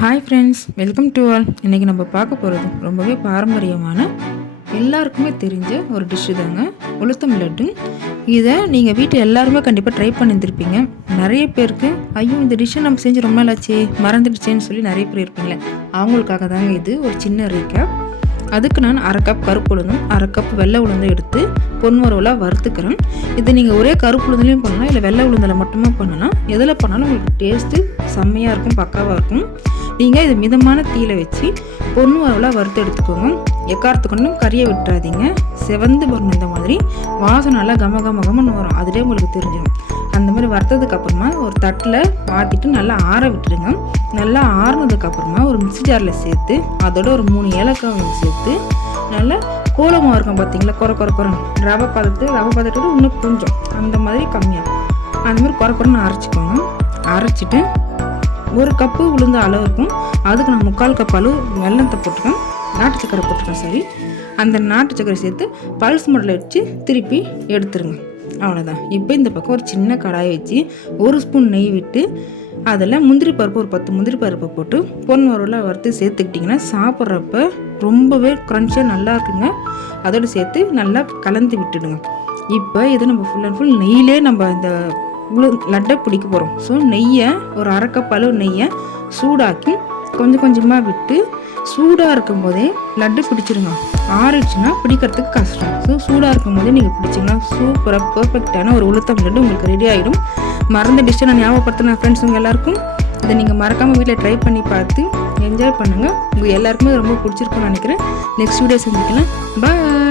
Hi friends welcome to all இன்றைக்கி நம்ம பார்க்க போகிறது ரொம்பவே பாரம்பரியமான எல்லாருக்குமே தெரிஞ்ச ஒரு டிஷ்ஷு தாங்க உளுத்தம் லட்டு. இதை நீங்கள் வீட்டில் எல்லாருமே கண்டிப்பாக ட்ரை பண்ணியிருந்திருப்பீங்க. நிறைய பேருக்கு ஐயோ இந்த டிஷ்ஷை நம்ம செஞ்சு ரொம்ப நாள் ஆச்சே மறந்துடுச்சேன்னு சொல்லி நிறைய பேர் இருப்பீங்களே அவங்களுக்காக தாங்க இது ஒரு சின்ன ரீகேப் அதுக்கு நான் அரை கப் கருப்பு உளுந்தும் அரை கப் வெள்ளை உளுந்தும் எடுத்து பொன்மரவலாக வறுத்துக்கிறேன். இது நீங்கள் ஒரே கருப்பு உளுந்துலையும் பண்ணலாம் இல்லை வெள்ளை உளுந்தில் மட்டுமே பண்ணலாம். எதில் பண்ணாலும் உங்களுக்கு டேஸ்ட்டு செம்மையாக இருக்கும் பக்காவாக இருக்கும். நீங்கள் இது மிதமான தீயில வச்சு பொண்ணு வரவலாக வறுத்து எடுத்துக்கோங்க. எக்காரத்துக்கு கறியை விட்டுறாதீங்க. செவந்து வரணும் இந்த மாதிரி. வாசம் நல்லா கம கம கமன்னு வரும். அதிலே உங்களுக்கு தெரிஞ்சிடும். அந்த மாதிரி வறுத்ததுக்கு அப்புறமா ஒரு தட்டில் மாற்றிட்டு நல்லா ஆற விட்டுருங்க. நல்லா ஆறுனதுக்கு அப்புறமா ஒரு மிக்சி ஜாரில் சேர்த்து அதோட ஒரு மூணு ஏலக்காய் சேர்த்து நல்லா கோலமாக இருக்கும் பார்த்தீங்களா குறை குறை குறம் ரவை பதத்து ரவை பதத்தோட இன்னும் கொஞ்சம். அந்த மாதிரி கம்மியாக அந்த மாதிரி குறை குறைன்னு அரைச்சிக்கோங்க. அரைச்சிட்டு ஒரு கப்பு உளுந்த அளவு இருக்கும் அதுக்கு நான் முக்கால் கப் அளவு வெள்ளத்தை போட்டிருக்கேன். நாட்டு சக்கரை போட்டிருக்கேன் சரி அந்த நாட்டு சக்கரை சேர்த்து பல்ஸ் முடலை வச்சு திருப்பி எடுத்துருங்க. அவ்வளோதான் இப்போ இந்த பக்கம் ஒரு சின்ன கடாயை வச்சு ஒரு ஸ்பூன் நெய் விட்டு அதில் முந்திரி பருப்பு ஒரு பத்து முந்திரி பருப்பை போட்டு பொன் வரவில் வறுத்து சேர்த்துக்கிட்டிங்கன்னா சாப்பிட்றப்ப ரொம்பவே க்ரன்ச்சியாக நல்லா இருக்குங்க. அதோடு சேர்த்து நல்லா கலந்து விட்டுடுங்க. இப்போ இது நம்ம ஃபுல் அண்ட் ஃபுல் நெய்யிலே நம்ம இந்த இவ்வளோ லட்டை பிடிக்க போகிறோம். ஸோ நெய்யை ஒரு அரைக்கப் அளவு நெய்யை சூடாக்கி கொஞ்சம் கொஞ்சமாக விட்டு சூடாக இருக்கும் போதே லட்டு பிடிச்சிருங்க. ஆறிடுச்சுன்னா பிடிக்கிறதுக்கு கஷ்டம். ஸோ சூடாக இருக்கும் போதே நீங்கள் பிடிச்சிங்கன்னா சூப்பராக பர்ஃபெக்டான ஒரு உளுத்தம் லட்டு உங்களுக்கு ரெடி ஆகிடும் மறந்த டிஷ்ஷை நான் ஞாபகப்படுத்தின ஃப்ரெண்ட்ஸ் உங்கள் எல்லாருக்கும். இதை நீங்கள் மறக்காமல் வீட்டில் ட்ரை பண்ணி பார்த்து என்ஜாய் பண்ணுங்கள் உங்கள் எல்லாருக்குமே ரொம்ப பிடிச்சிருக்கும்னு நினைக்கிறேன். நெக்ஸ்ட் வீடியோ செஞ்சுக்கலாம் பாய்